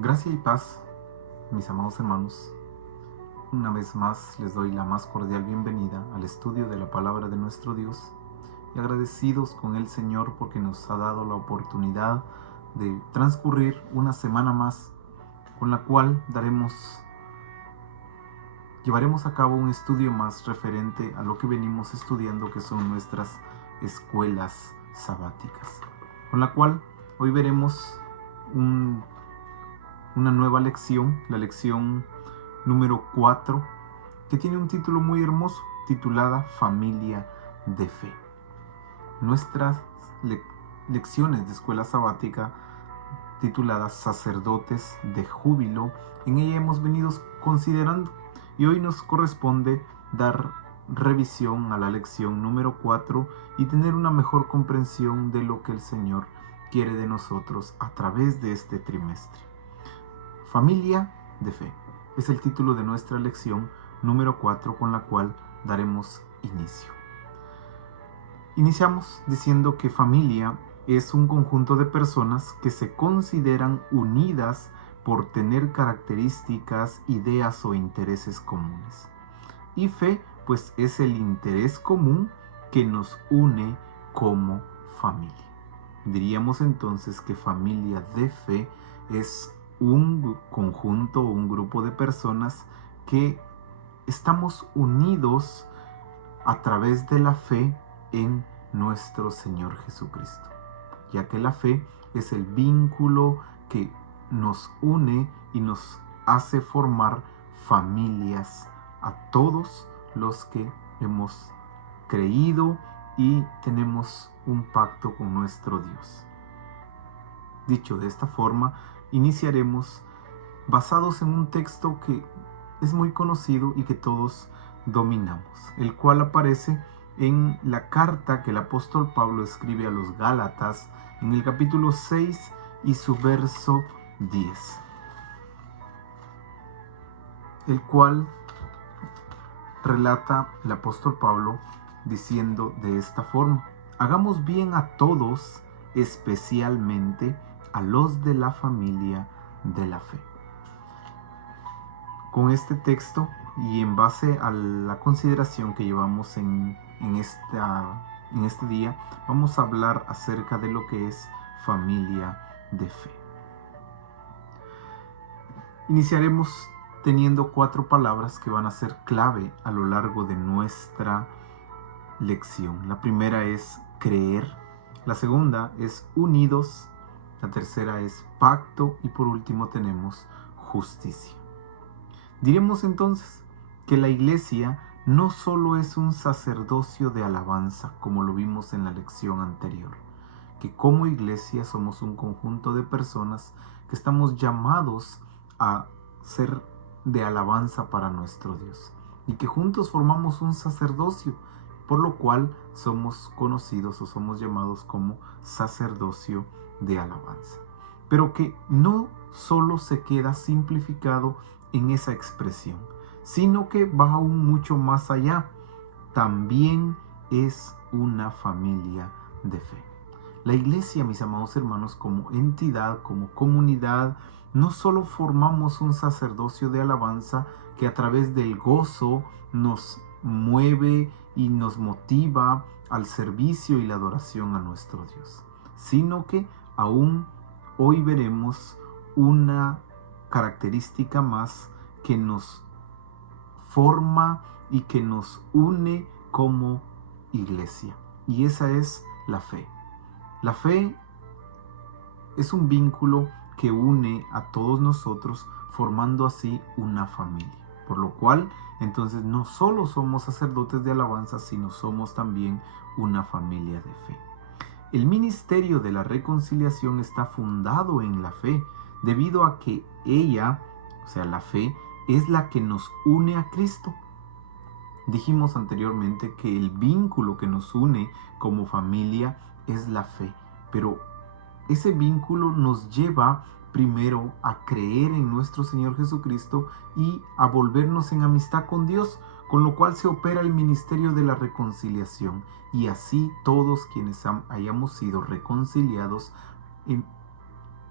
Gracia y paz, mis amados hermanos. Una vez más les doy la más cordial bienvenida al estudio de la palabra de nuestro Dios y agradecidos con el Señor porque nos ha dado la oportunidad de transcurrir una semana más con la cual llevaremos a cabo un estudio más referente a lo que venimos estudiando, que son nuestras escuelas sabáticas, con la cual hoy veremos una nueva lección, la lección número 4, que tiene un título muy hermoso, titulada Familia de Fe. Nuestras lecciones de escuela sabática, tituladas Sacerdotes de Júbilo, en ella hemos venido considerando, y hoy nos corresponde dar revisión a la lección número 4 y tener una mejor comprensión de lo que el Señor quiere de nosotros a través de este trimestre. Familia de Fe es el título de nuestra lección número 4, con la cual daremos inicio. Iniciamos diciendo que familia es un conjunto de personas que se consideran unidas por tener características, ideas o intereses comunes. Y fe, pues, es el interés común que nos une como familia. Diríamos entonces que familia de fe es un conjunto, un grupo de personas que estamos unidos a través de la fe en nuestro Señor Jesucristo, ya que la fe es el vínculo que nos une y nos hace formar familias a todos los que hemos creído y tenemos un pacto con nuestro Dios. Dicho de esta forma, iniciaremos basados en un texto que es muy conocido y que todos dominamos, el cual aparece en la carta que el apóstol Pablo escribe a los Gálatas en el capítulo 6 y su verso 10, el cual relata el apóstol Pablo diciendo de esta forma: hagamos bien a todos, especialmente a los de la familia de la fe. Con este texto y en base a la consideración que llevamos en este día, vamos a hablar acerca de lo que es familia de fe. Iniciaremos teniendo 4 palabras que van a ser clave a lo largo de nuestra lección. La primera es creer, la segunda es unidos, la tercera es pacto y por último tenemos justicia. Diremos entonces que la iglesia no solo es un sacerdocio de alabanza, como lo vimos en la lección anterior, que como iglesia somos un conjunto de personas que estamos llamados a ser de alabanza para nuestro Dios y que juntos formamos un sacerdocio, por lo cual somos conocidos o somos llamados como sacerdocio de alabanza. Pero que no solo se queda simplificado en esa expresión, sino que va aún mucho más allá. También es una familia de fe. La iglesia, mis amados hermanos, como entidad, como comunidad, no solo formamos un sacerdocio de alabanza que a través del gozo nos mueve y nos motiva al servicio y la adoración a nuestro Dios, sino que aún hoy veremos una característica más que nos forma y que nos une como iglesia, y esa es la fe. La fe es un vínculo que une a todos nosotros, formando así una familia, por lo cual entonces no solo somos sacerdotes de alabanza, sino somos también una familia de fe. El ministerio de la reconciliación está fundado en la fe, debido a que ella, o sea, la fe, es la que nos une a Cristo. Dijimos anteriormente que el vínculo que nos une como familia es la fe, pero ese vínculo nos lleva primero a creer en nuestro Señor Jesucristo y a volvernos en amistad con Dios, con lo cual se opera el ministerio de la reconciliación, y así todos quienes hayamos sido reconciliados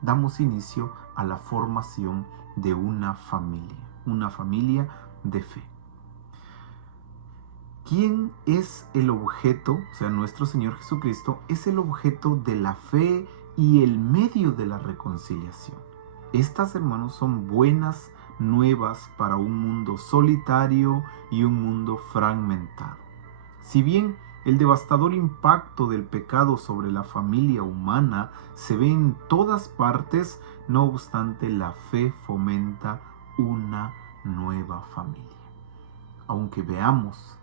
damos inicio a la formación de una familia de fe. ¿Quién es el objeto? O sea, nuestro Señor Jesucristo es el objeto de la fe y el medio de la reconciliación. Estas, hermanos, son buenas nuevas para un mundo solitario y un mundo fragmentado. Si bien el devastador impacto del pecado sobre la familia humana se ve en todas partes, no obstante, la fe fomenta una nueva familia. Aunque veamos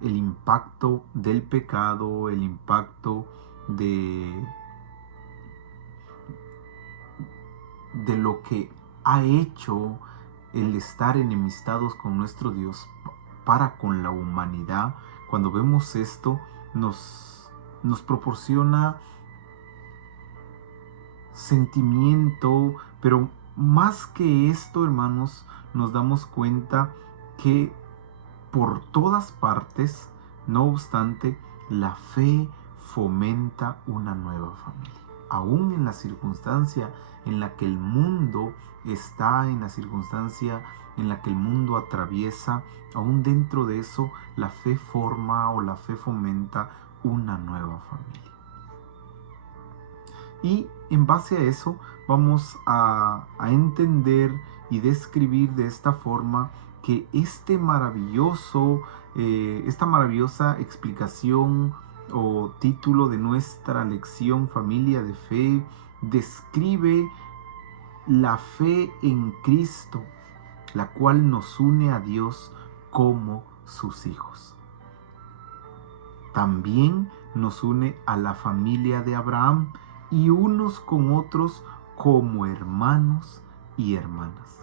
el impacto del pecado, el impacto de lo que ha hecho el estar enemistados con nuestro Dios para con la humanidad, cuando vemos esto nos proporciona sentimiento, pero más que esto, hermanos, nos damos cuenta que por todas partes, no obstante, la fe fomenta una nueva familia. Aún en la circunstancia en la que el mundo está, en la circunstancia en la que el mundo atraviesa, aún dentro de eso, la fe forma o la fe fomenta una nueva familia. Y en base a eso vamos a entender y describir de esta forma que esta maravillosa explicación o título de nuestra lección Familia de Fe describe la fe en Cristo, la cual nos une a Dios como sus hijos. También nos une a la familia de Abraham y unos con otros como hermanos y hermanas.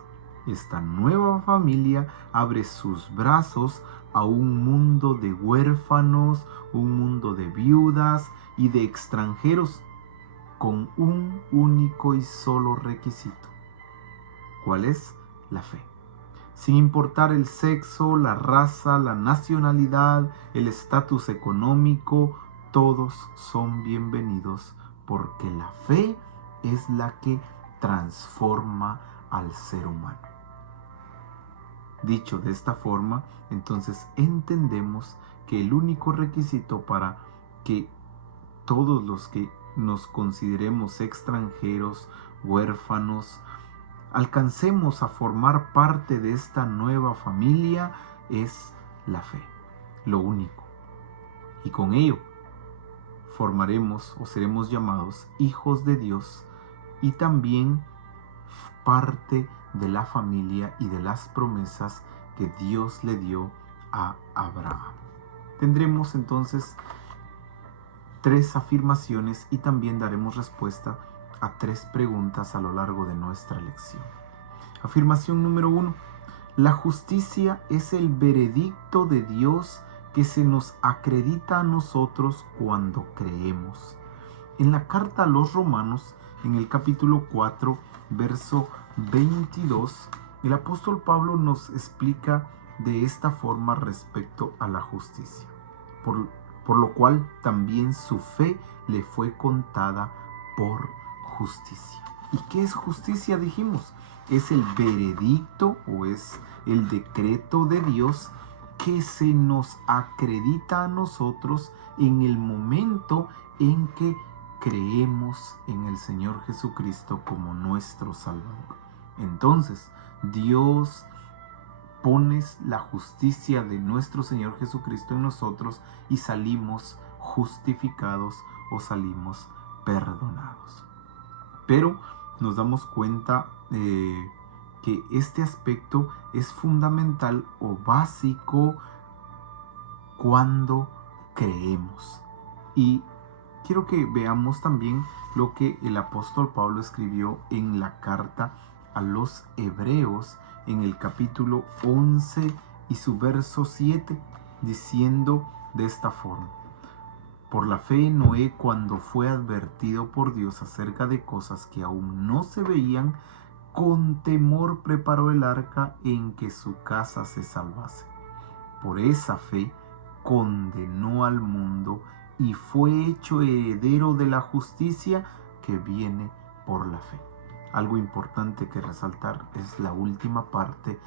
Esta nueva familia abre sus brazos a un mundo de huérfanos, un mundo de viudas y de extranjeros con un único y solo requisito. ¿Cuál es? La fe. Sin importar el sexo, la raza, la nacionalidad, el estatus económico, todos son bienvenidos porque la fe es la que transforma al ser humano. Dicho de esta forma, entonces entendemos que el único requisito para que todos los que nos consideremos extranjeros, huérfanos, alcancemos a formar parte de esta nueva familia es la fe, lo único. Y con ello formaremos o seremos llamados hijos de Dios y también parte de la familia y de las promesas que Dios le dio a Abraham. Tendremos entonces 3 afirmaciones y también daremos respuesta a 3 preguntas a lo largo de nuestra lección. Afirmación número 1. La justicia es el veredicto de Dios que se nos acredita a nosotros cuando creemos. En la carta a los Romanos, en el capítulo 4, verso 22, el apóstol Pablo nos explica de esta forma respecto a la justicia. Por lo cual también su fe le fue contada por justicia. ¿Y qué es justicia? Dijimos, es el veredicto o es el decreto de Dios que se nos acredita a nosotros en el momento en que creemos en el Señor Jesucristo como nuestro Salvador. Entonces, Dios pone la justicia de nuestro Señor Jesucristo en nosotros y salimos justificados o salimos perdonados. Pero nos damos cuenta que este aspecto es fundamental o básico cuando creemos. Y quiero que veamos también lo que el apóstol Pablo escribió en la carta a los Hebreos en el capítulo 11 y su verso 7, diciendo de esta forma: por la fe Noé, cuando fue advertido por Dios acerca de cosas que aún no se veían, con temor preparó el arca en que su casa se salvase. Por esa fe condenó al mundo y fue hecho heredero de la justicia que viene por la fe. Algo importante que resaltar es la última parte,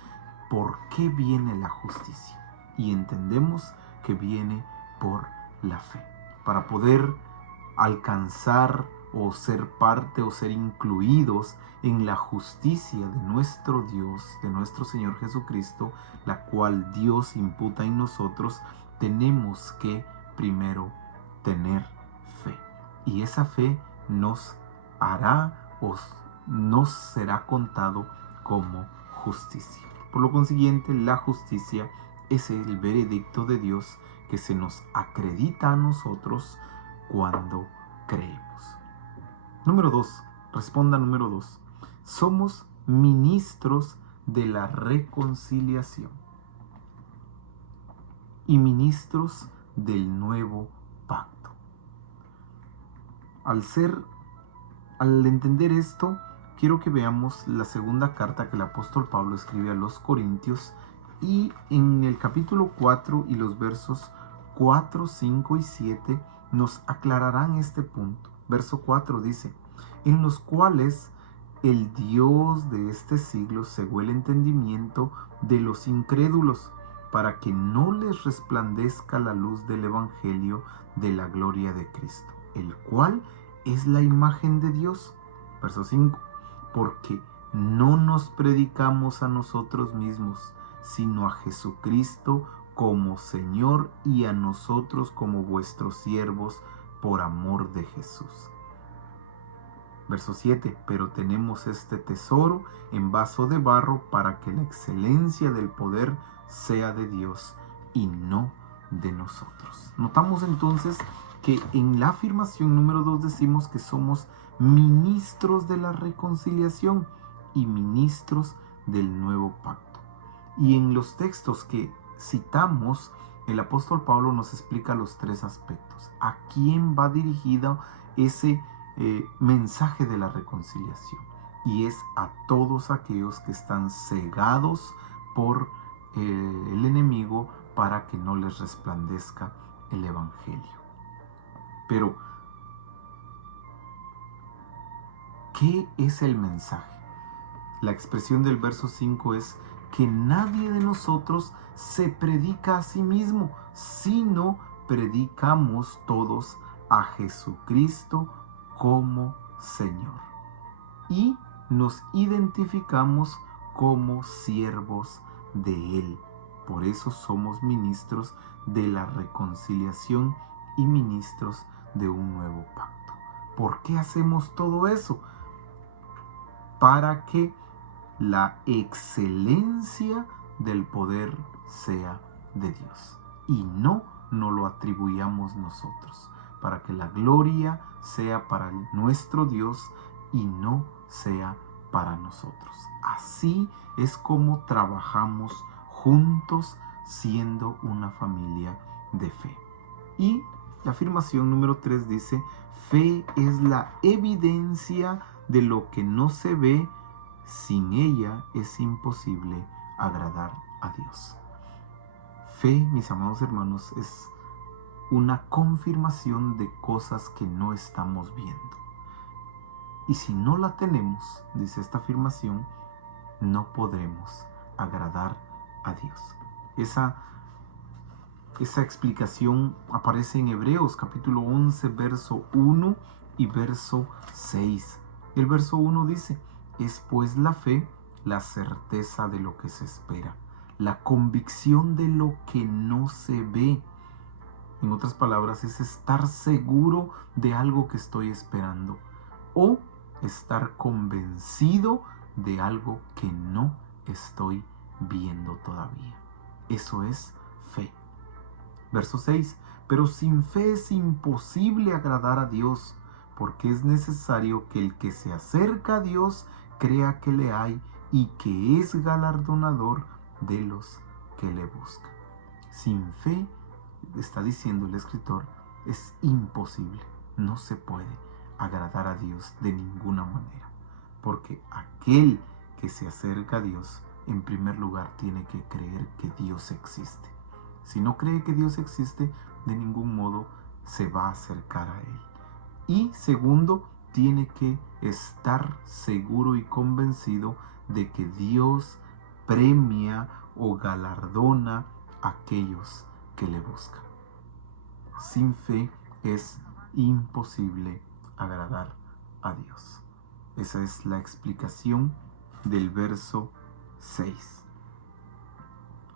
¿por qué viene la justicia? Y entendemos que viene por la fe. Para poder alcanzar o ser parte o ser incluidos en la justicia de nuestro Dios, de nuestro Señor Jesucristo, la cual Dios imputa en nosotros, tenemos que primero tener fe. Y esa fe nos hará o nos será contado como justicia. Por lo consiguiente, la justicia es el veredicto de Dios que se nos acredita a nosotros cuando creemos. Número 2. Responda número 2. Somos ministros de la reconciliación y ministros del nuevo pacto. Al entender esto, quiero que veamos la segunda carta que el apóstol Pablo escribe a los Corintios, y en el capítulo 4 y los versos 4, 5 y 7 nos aclararán este punto. Verso 4 dice: en los cuales el Dios de este siglo cegó el entendimiento de los incrédulos, para que no les resplandezca la luz del evangelio de la gloria de Cristo, el cual es la imagen de Dios. Verso 5: porque no nos predicamos a nosotros mismos, sino a Jesucristo como Señor, y a nosotros como vuestros siervos por amor de Jesús. Verso 7: pero tenemos este tesoro en vaso de barro, para que la excelencia del poder sea de Dios y no de nosotros. Notamos entonces que en la afirmación número 2 decimos que somos ministros de la reconciliación y ministros del nuevo pacto. Y en los textos que citamos, el apóstol Pablo nos explica los tres aspectos. ¿A quién va dirigido ese mensaje de la reconciliación? Y es a todos aquellos que están cegados por el enemigo, para que no les resplandezca el evangelio. Pero, ¿qué es el mensaje? La expresión del verso 5 es que nadie de nosotros se predica a sí mismo, sino predicamos todos a Jesucristo como Señor, y nos identificamos como siervos de Él. Por eso somos ministros de la reconciliación y ministros de un nuevo pacto. ¿Por qué hacemos todo eso? Para que la excelencia del poder sea de Dios y no lo atribuyamos nosotros, para que la gloria sea para nuestro Dios y no sea para nosotros. Así es como trabajamos juntos, siendo una familia de fe. Y la afirmación número 3 dice: fe es la evidencia de lo que no se ve, sin ella es imposible agradar a Dios. Fe, mis amados hermanos, es una confirmación de cosas que no estamos viendo. Y si no la tenemos, dice esta afirmación, no podremos agradar a Dios. Esa explicación aparece en Hebreos capítulo 11, verso 1 y verso 6. El verso 1 dice: es pues la fe la certeza de lo que se espera, la convicción de lo que no se ve. En otras palabras, es estar seguro de algo que estoy esperando, o estar convencido de algo que no estoy viendo todavía. Eso es fe. Verso 6: pero sin fe es imposible agradar a Dios, porque es necesario que el que se acerca a Dios crea que le hay y que es galardonador de los que le buscan. Sin fe, está diciendo el escritor, es imposible, no se puede agradar a Dios de ninguna manera, porque aquel que se acerca a Dios, en primer lugar, tiene que creer que Dios existe. Si no cree que Dios existe, de ningún modo se va a acercar a Él. Y segundo, tiene que estar seguro y convencido de que Dios premia o galardona a aquellos que le buscan. Sin fe es imposible agradar a Dios. Esa es la explicación del verso 6.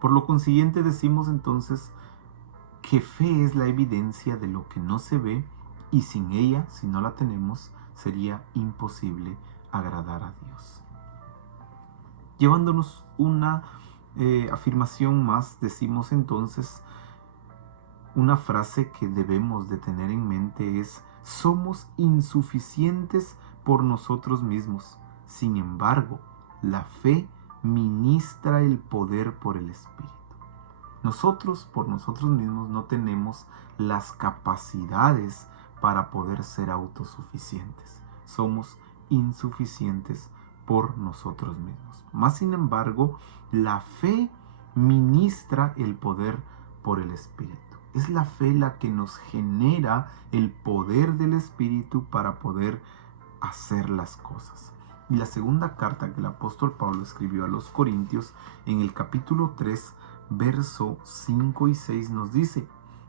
Por lo consiguiente decimos entonces que fe es la evidencia de lo que no se ve, y sin ella, si no la tenemos, sería imposible agradar a Dios. Llevándonos una afirmación más, decimos entonces una frase que debemos de tener en mente es: somos insuficientes por nosotros mismos. Sin embargo, la fe ministra el poder por el Espíritu. Nosotros por nosotros mismos no tenemos las capacidades para poder ser autosuficientes. Somos insuficientes por nosotros mismos. Más sin embargo, la fe ministra el poder por el Espíritu. Es la fe la que nos genera el poder del Espíritu para poder hacer las cosas. Y la segunda carta que el apóstol Pablo escribió a los Corintios, en el capítulo 3, verso 5 y 6 nos dice: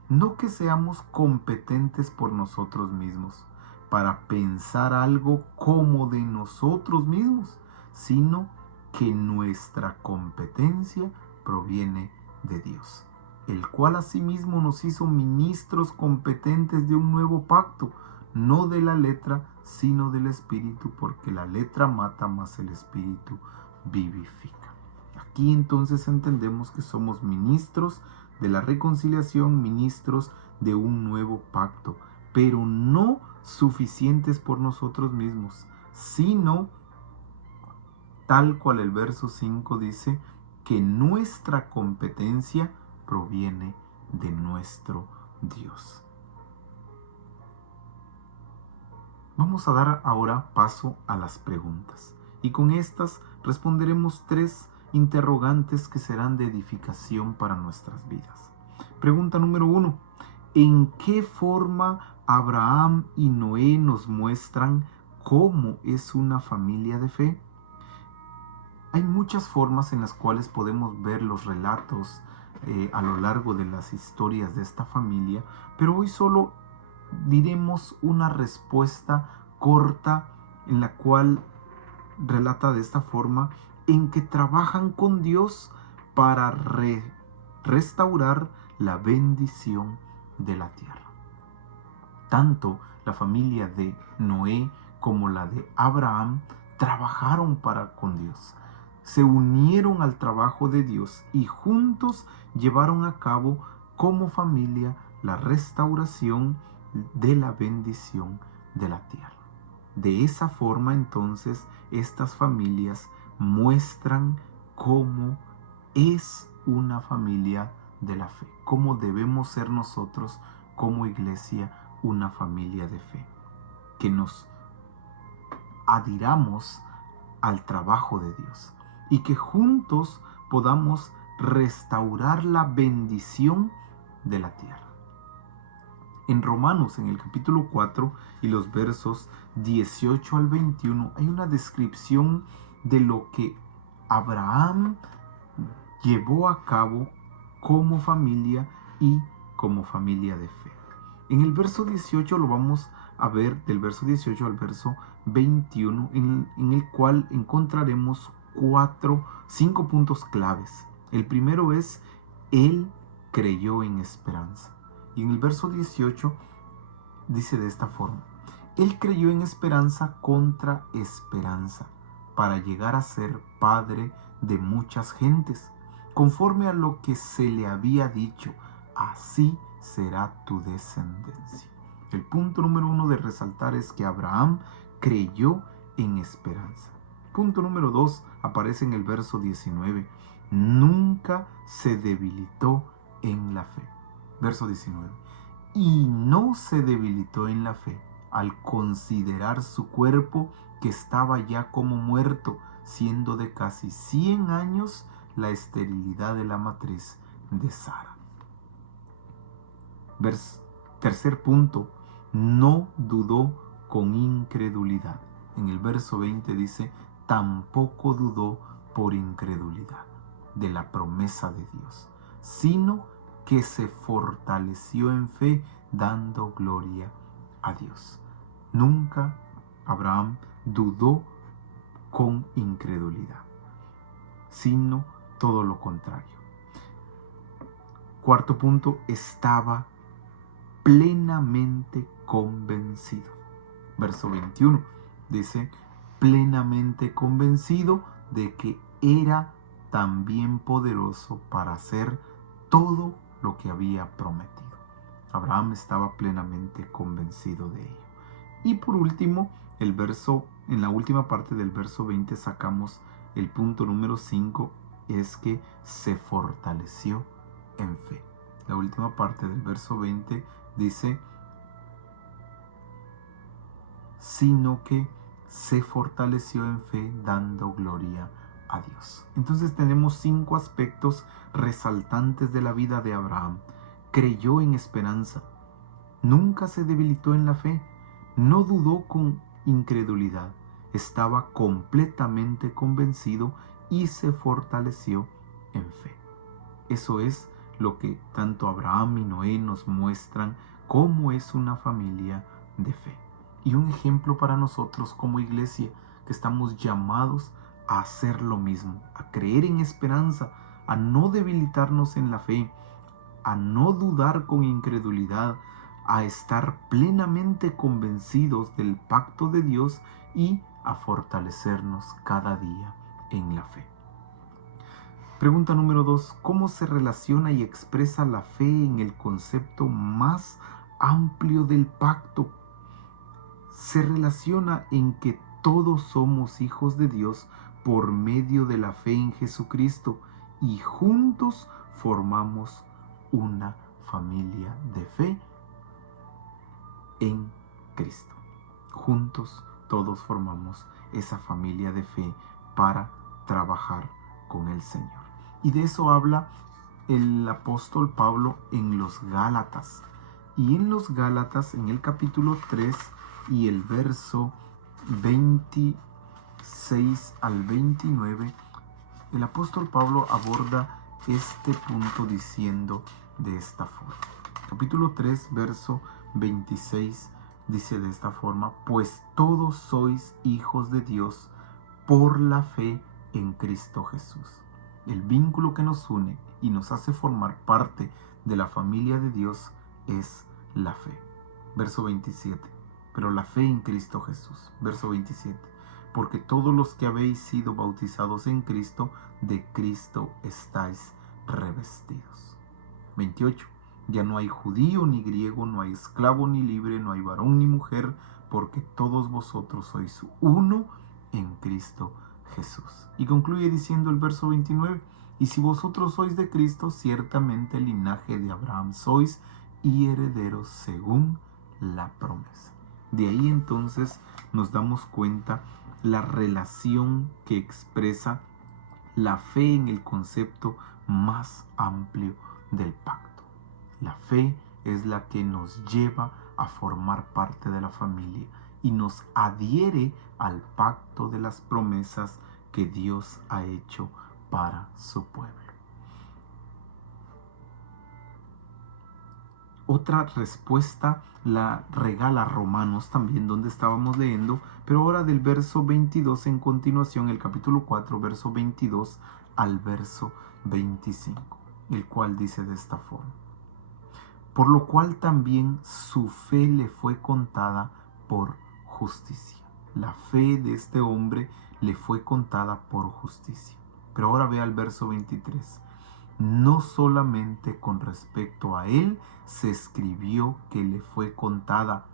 no que seamos competentes por nosotros mismos para pensar algo como de nosotros mismos, sino que nuestra competencia proviene de Dios, el cual asimismo nos hizo ministros competentes de un nuevo pacto, no de la letra, sino del Espíritu, porque la letra mata, mas el Espíritu vivifica. Aquí entonces entendemos que somos ministros de la reconciliación, ministros de un nuevo pacto, pero no suficientes por nosotros mismos, sino, tal cual el verso 5 dice, que nuestra competencia proviene de nuestro Dios. Vamos a dar ahora paso a las preguntas, y con estas responderemos 3 interrogantes que serán de edificación para nuestras vidas. Pregunta número 1. ¿En qué forma Abraham y Noé nos muestran cómo es una familia de fe? Hay muchas formas en las cuales podemos ver los relatos a lo largo de las historias de esta familia, pero hoy solo diremos una respuesta corta en la cual relata de esta forma: en que trabajan con Dios para restaurar la bendición de la tierra. Tanto la familia de Noé como la de Abraham trabajaron con Dios. Se unieron al trabajo de Dios y juntos llevaron a cabo como familia la restauración de la bendición de la tierra. De esa forma entonces estas familias muestran cómo es una familia de la fe, cómo debemos ser nosotros como iglesia una familia de fe, que nos adhiramos al trabajo de Dios y que juntos podamos restaurar la bendición de la tierra. En Romanos, en el capítulo 4 y los versos 18 al 21, hay una descripción de lo que Abraham llevó a cabo como familia y como familia de fe. En el verso 18 lo vamos a ver, del verso 18 al verso 21, en el cual encontraremos 5 puntos claves. El primero es: él creyó en esperanza. Y en el verso 18 dice de esta forma: él creyó en esperanza contra esperanza, para llegar a ser padre de muchas gentes, conforme a lo que se le había dicho: así será tu descendencia. El punto número 1 de resaltar es que Abraham creyó en esperanza. Punto número 2 aparece en el verso 19: nunca se debilitó en la fe. Verso 19: y no se debilitó en la fe al considerar su cuerpo, que estaba ya como muerto, siendo de casi 100 años la esterilidad de la matriz de Sara. Tercer punto: no dudó con incredulidad. En el verso 20 dice, tampoco dudó por incredulidad de la promesa de Dios, sino que se fortaleció en fe, dando gloria a Dios. Nunca Abraham dudó con incredulidad, sino todo lo contrario. Cuarto punto, estaba plenamente convencido. Verso 21 dice, plenamente convencido de que era también poderoso para hacer todo lo que había prometido. Abraham estaba plenamente convencido de ello. Y por último, en la última parte del verso 20 sacamos el punto número 5, es que se fortaleció en fe. La última parte del verso 20 dice, sino que se fortaleció en fe, dando gloria a Dios. Entonces tenemos 5 aspectos resaltantes de la vida de Abraham. Creyó en esperanza, nunca se debilitó en la fe, no dudó con incredulidad, estaba completamente convencido y se fortaleció en fe. Eso es lo que tanto Abraham y Noé nos muestran cómo es una familia de fe. Y un ejemplo para nosotros como iglesia, que estamos llamados a hacer lo mismo, a creer en esperanza, a no debilitarnos en la fe, a no dudar con incredulidad, a estar plenamente convencidos del pacto de Dios y a fortalecernos cada día en la fe. Pregunta número 2. ¿Cómo se relaciona y expresa la fe en el concepto más amplio del pacto? Se relaciona en que todos somos hijos de Dios por medio de la fe en Jesucristo y juntos formamos una familia de fe en Cristo. Juntos todos formamos esa familia de fe para trabajar con el Señor. Y de eso habla el apóstol Pablo en los Gálatas. Y en los Gálatas, en el capítulo 3 y el verso 26 al 29, el apóstol Pablo aborda este punto diciendo de esta forma. Capítulo 3, verso 26 dice de esta forma: pues todos sois hijos de Dios por la fe en Cristo Jesús. El vínculo que nos une y nos hace formar parte de la familia de Dios es la fe. Verso 27. Pero la fe en Cristo Jesús. Verso 27. Porque todos los que habéis sido bautizados en Cristo, de Cristo estáis revestidos. 28. Ya no hay judío ni griego, no hay esclavo ni libre, no hay varón ni mujer, porque todos vosotros sois uno en Cristo Jesús. Y concluye diciendo el verso 29, y si vosotros sois de Cristo, ciertamente el linaje de Abraham sois y herederos según la promesa. De ahí entonces nos damos cuenta la relación que expresa la fe en el concepto más amplio del pacto. La fe es la que nos lleva a formar parte de la familia y nos adhiere al pacto de las promesas que Dios ha hecho para su pueblo. Otra respuesta la regala Romanos también, donde estábamos leyendo, pero ahora del verso 22 en continuación, el capítulo 4, verso 22 al verso 25, el cual dice de esta forma: por lo cual también su fe le fue contada por justicia. La fe de este hombre le fue contada por justicia. Pero ahora vea el verso 23. No solamente con respecto a él se escribió que le fue contada,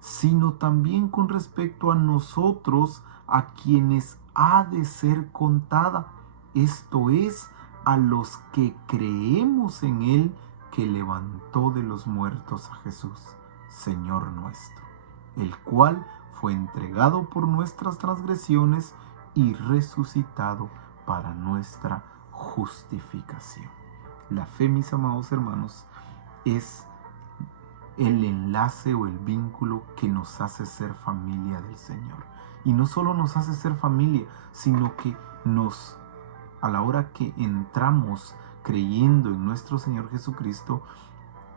sino también con respecto a nosotros, a quienes ha de ser contada. Esto es, a los que creemos en él, que levantó de los muertos a Jesús, Señor nuestro, el cual fue entregado por nuestras transgresiones y resucitado para nuestra justificación. La fe, mis amados hermanos, es el enlace o el vínculo que nos hace ser familia del Señor. Y no solo nos hace ser familia, sino que a la hora que entramos creyendo en nuestro Señor Jesucristo,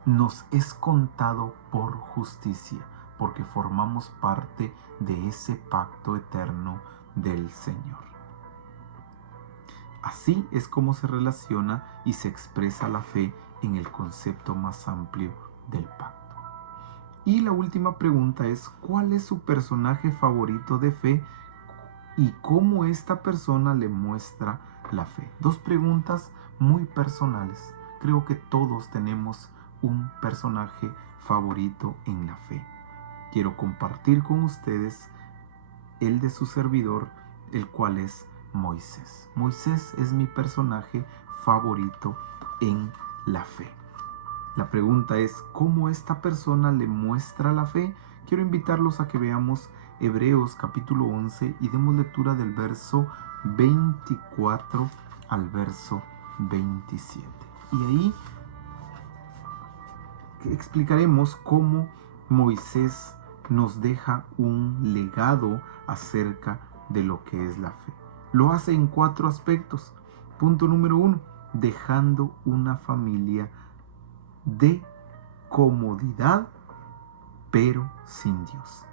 nos es contado por justicia, porque formamos parte de ese pacto eterno del Señor. Así es como se relaciona y se expresa la fe en el concepto más amplio del pacto. Y la última pregunta es, ¿cuál es su personaje favorito de fe y cómo esta persona le muestra la fe? Dos preguntas muy personales. Creo que todos tenemos un personaje favorito en la fe. Quiero compartir con ustedes el de su servidor, el cual es Moisés. Moisés es mi personaje favorito en la fe. La pregunta es, ¿cómo esta persona le muestra la fe? Quiero invitarlos a que veamos Hebreos capítulo 11 y demos lectura del verso 24 al verso 27. Y ahí explicaremos cómo Moisés nos deja un legado acerca de lo que es la fe. Lo hace en 4 aspectos. Punto número 1, dejando una familia de comodidad, pero sin Dios.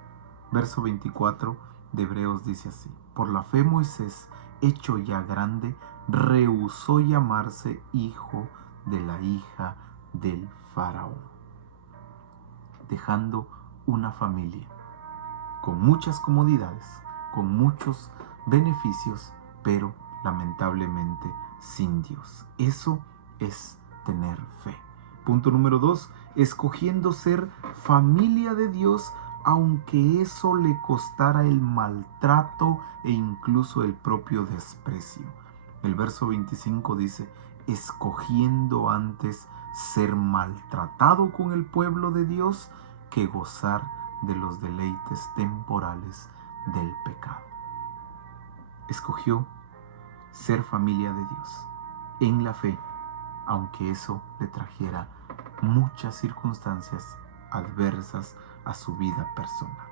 Verso 24 de Hebreos dice así: por la fe Moisés, hecho ya grande, rehusó llamarse hijo de la hija del faraón, dejando una familia con muchas comodidades, con muchos beneficios, pero lamentablemente sin Dios. Eso es tener fe. Punto número 2, escogiendo ser familia de Dios, aunque eso le costara el maltrato e incluso el propio desprecio. El verso 25 dice, escogiendo antes ser maltratado con el pueblo de Dios que gozar de los deleites temporales del pecado. Escogió ser familia de Dios en la fe, aunque eso le trajera muchas circunstancias adversas a su vida personal.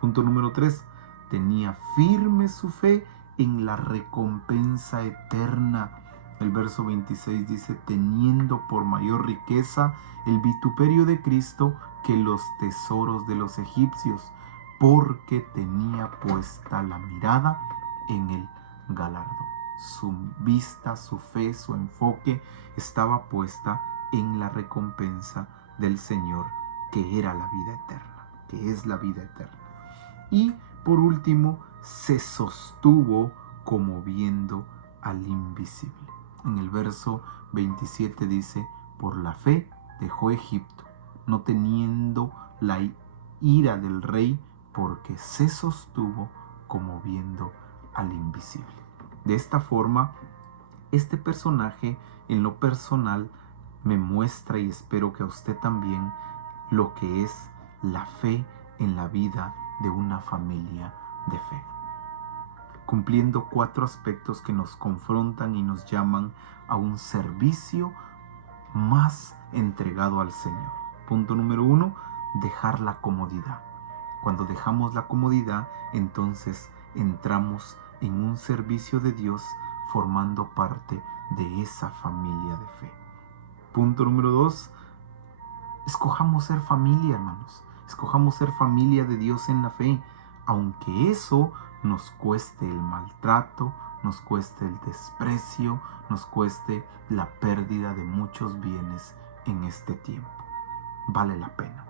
Punto número 3, tenía firme su fe en la recompensa eterna. El verso 26 dice, teniendo por mayor riqueza el vituperio de Cristo que los tesoros de los egipcios, porque tenía puesta la mirada en el galardón. Su vista, su fe, su enfoque estaba puesta en la recompensa del Señor, que era la vida eterna, que es la vida eterna. Y por último, se sostuvo como viendo al invisible. En el verso 27 dice, por la fe dejó Egipto, no teniendo la ira del rey, porque se sostuvo como viendo al invisible. De esta forma, este personaje en lo personal me muestra, y espero que a usted también, lo que es la fe en la vida de una familia de fe, cumpliendo 4 aspectos que nos confrontan y nos llaman a un servicio más entregado al Señor. Punto número 1, dejar la comodidad. Cuando dejamos la comodidad, entonces entramos en un servicio de Dios, formando parte de esa familia de fe. Punto número 2, escojamos ser familia, hermanos. Escojamos ser familia de Dios en la fe, aunque eso nos cueste el maltrato, nos cueste el desprecio, nos cueste la pérdida de muchos bienes en este tiempo. Vale la pena.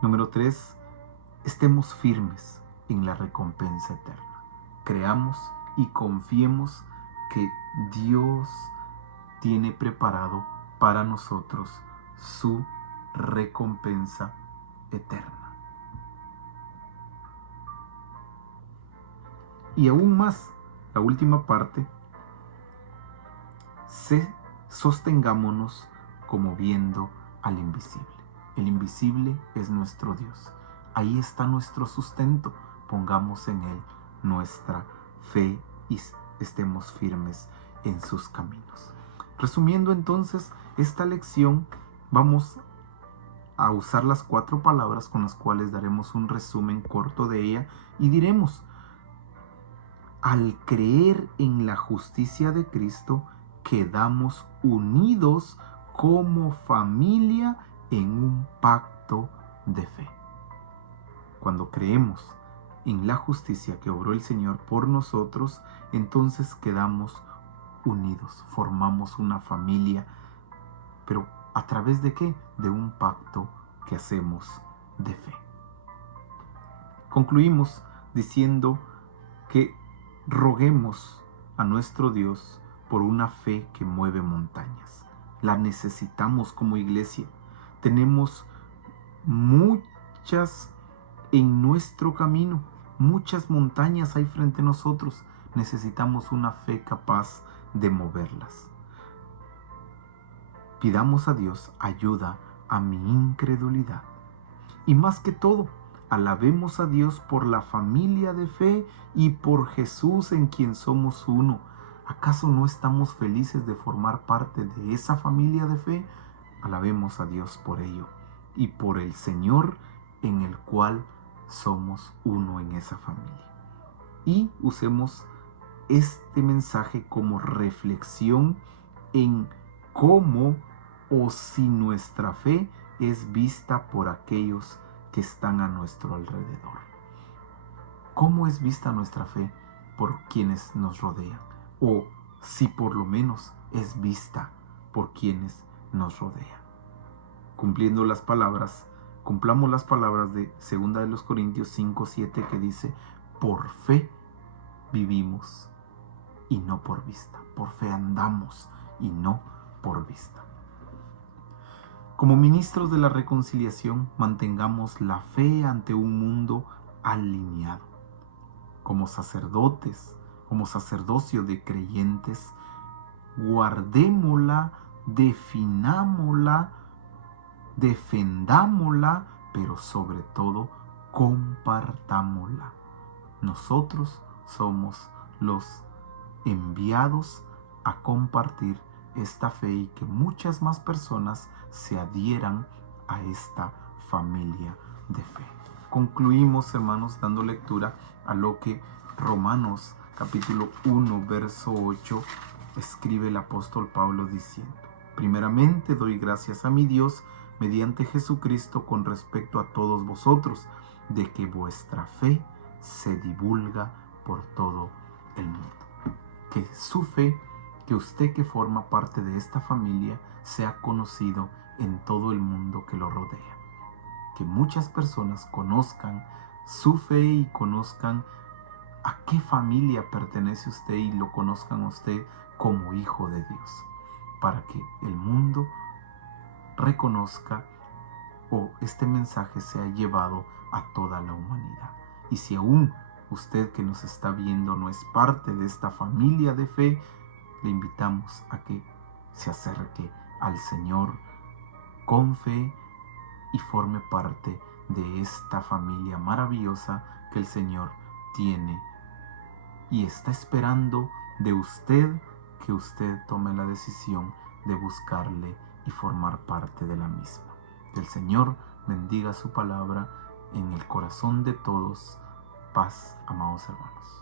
Número 3, estemos firmes en la recompensa eterna. Creamos y confiemos que Dios tiene preparado para nosotros su recompensa eterna. Y aún más, la última parte, sostengámonos como viendo al invisible. El invisible es nuestro Dios. Ahí está nuestro sustento. Pongamos en Él nuestra fe y estemos firmes en sus caminos. Resumiendo entonces esta lección, vamos a usar las 4 palabras con las cuales daremos un resumen corto de ella y diremos: al creer en la justicia de Cristo, quedamos unidos como familia en un pacto de fe. Cuando creemos en la justicia que obró el Señor por nosotros, entonces quedamos unidos, formamos una familia. ¿Pero a través de qué? De un pacto que hacemos de fe. Concluimos diciendo que roguemos a nuestro Dios por una fe que mueve montañas. La necesitamos como iglesia. Tenemos muchas en nuestro camino, muchas montañas hay frente a nosotros. Necesitamos una fe capaz de moverlas. Pidamos a Dios ayuda a mi incredulidad. Y más que todo, alabemos a Dios por la familia de fe y por Jesús en quien somos uno. ¿Acaso no estamos felices de formar parte de esa familia de fe? Alabemos a Dios por ello y por el Señor en el cual somos uno en esa familia. Y usemos este mensaje como reflexión en cómo o si nuestra fe es vista por aquellos que están a nuestro alrededor. ¿Cómo es vista nuestra fe por quienes nos rodean? O si por lo menos es vista por quienes nos rodean. Cumplamos las palabras de 2 Corintios 5:7 que dice: por fe vivimos y no por vista. Por fe andamos y no por vista. Como ministros de la reconciliación, mantengamos la fe ante un mundo alineado. Como sacerdotes, como sacerdocio de creyentes, guardémosla, definámosla, defendámosla, pero sobre todo compartámosla. Nosotros somos los enviados a compartir esta fe y que muchas más personas se adhieran a esta familia de fe. Concluimos, hermanos, dando lectura a lo que Romanos capítulo 1 verso 8 escribe el apóstol Pablo diciendo: primeramente doy gracias a mi Dios mediante Jesucristo con respecto a todos vosotros, de que vuestra fe se divulga por todo el mundo. Que su fe, que usted que forma parte de esta familia, sea conocido en todo el mundo que lo rodea. Que muchas personas conozcan su fe y conozcan a qué familia pertenece usted y lo conozcan a usted como hijo de Dios, para que el mundo reconozca o este mensaje sea llevado a toda la humanidad. Y si aún usted que nos está viendo no es parte de esta familia de fe, le invitamos a que se acerque al Señor con fe y forme parte de esta familia maravillosa que el Señor tiene y está esperando de usted que usted tome la decisión de buscarle y formar parte de la misma. Que el Señor bendiga su palabra en el corazón de todos. Paz, amados hermanos.